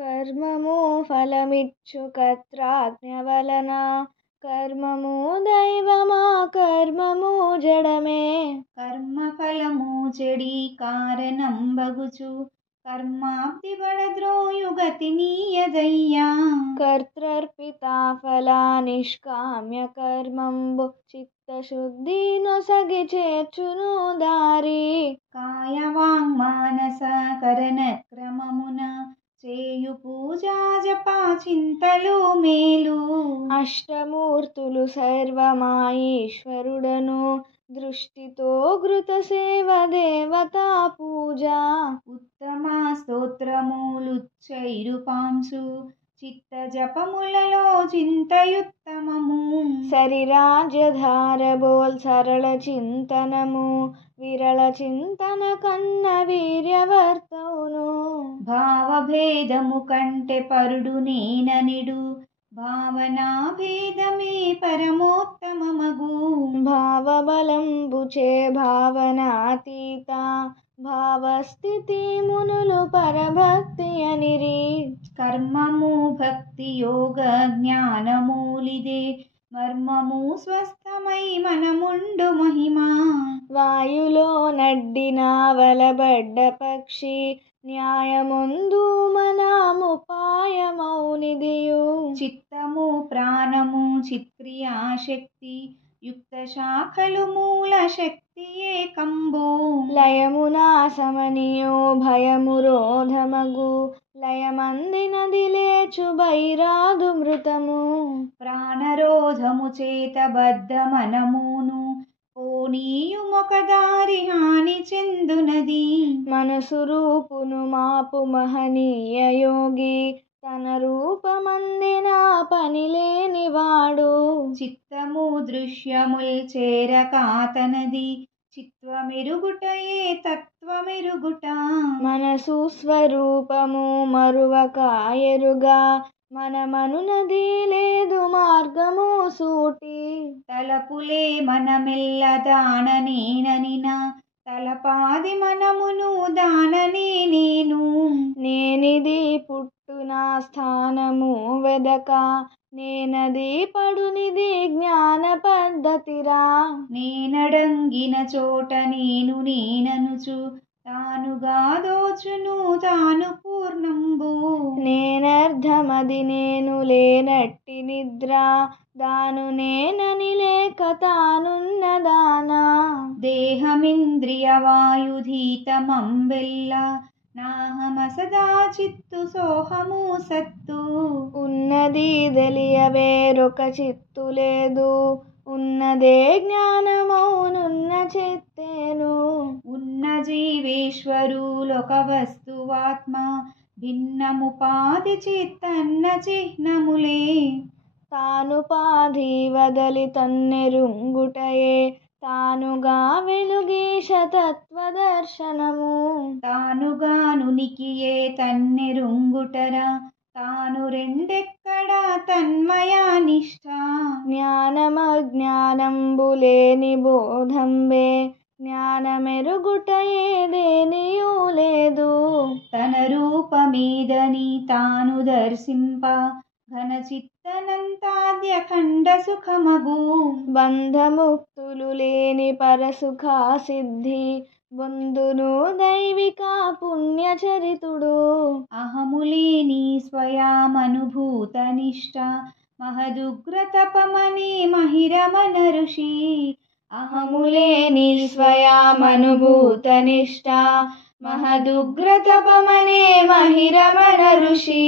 కర్మము ఫలమిచ్చు కర్త్రాజ్ఞవలన కర్మము దైవమా కర్మము జడమే. కర్మఫలము చెడి కారణంబగుచు కర్మాబ్ది బడద్రోయుగతి నీయదయ్యా. కర్తృర్పితా ఫలా నిష్కామ్య కర్మంబు చిత్తశుద్ధి నొసగి చేర్చును దారి. కాయవాంగ్మానస కరణ క్రమమున చేయు పూజా జపా చింతలు మేలు. అష్టమూర్తులు సర్వమాయీశ్వరుడను దృష్టితో ఘృత సేవ దేవతా పూజ. ఉత్తమ స్తోత్రములుచ్చైరుపాంసు చిత్త జపములలో చింతయుత్తమము. సరిరాజ్యధార బోల్ సరళ చింతనము విరళ చింతన కన్న వీర్యవర్తౌను. భావభేదము కంటే పరుడు నేననిడు భావనా భేదమే పరమోత్తమమగు. భావబలంబుచే భావనాతీత భావస్థితి మునులు పరభక్తి అనిరి. కర్మము భక్తి యోగ జ్ఞానమూలిదే మర్మము స్వస్థమై మనముండు మహిమా. వాయులో నడ్డిన వలబడ్డ పక్షి న్యాయముందు మనాముపాయమౌనిదియు. చిత్తము ప్రాణము చిత్క్రియాశక్తి యుక్త శాఖలు మూల శక్తి ఏకంబు. లయమునా సమనియో భయము రోధమగు లయమందినది లేచు బైరాదు మృతము. ప్రాణరోధము చేత బద్ధ మనమును పోనీయుమొక దారి హాని చెందునది. మనసు రూపును మాపు మహనీయ యోగి తన రూపమందిన పనిలేనివాడు. చిత్తము దృశ్యముల్ చేరకాతనది చిత్వమెరుగుటయే తత్వమెరుగుట. మనసు స్వరూపము మరువక ఎరుగా మనమనునది లేదు మార్గము సూటి. తలపులే మనమెల్ల దాననేననిన తలపాది మనమును దాననే నేను. నేనిది పుట్టునా స్థానము వెదక నేనది పడునిది జ్ఞాన పద్ధతిరా. నేనడంగిన చోట నేను నేననుచు తానుగా దోచును తాను పూర్ణంబు. నేనర్థమది నేను లేనట్టి నిద్ర దాను నేనని లేక తానున్నదానా. దేహమింద్రియ వాయుధీతమంబెల్ల నాహమసదా చిత్తు సోహము సత్తు. ఉన్నది తెలియ వేరొక చిత్తు లేదు ఉన్నదే జ్ఞానమౌనున్న చిత్తేను. ఉన్న జీవేశ్వరులొక వస్తువాత్మ భిన్నముపాధి చిత్తన్న చిహ్నములే. తానుపాధి వదలి తన్నెరుంగుటయే తానుగా వెలుగీశ తత్వదర్శనము. తానుగానునికియే తన్నెరుంగుటరా తాను రెండెక్కడా తన్మయానిష్ట. జ్ఞానమజ్ఞానంబులేని బోధంబే జ్ఞానమెరుగుటయే దేనియూ లేదు. తన రూపమేదని తాను దర్శింప ఘన చిత్తనంతాద్య ఖండ సుఖమగు. బంధముక్తులు లేని పరసుఖా సిద్ధి బొందును దైవిక పుణ్యచరితుడు. అహములేని స్వయామనుభూత నిష్ట మహదుగ్రతపమనే మహిరమన ఋషి. అహములేని స్వయామనుభూత నిష్ట మహదుగ్రతపమనే మహిరమన ఋషి.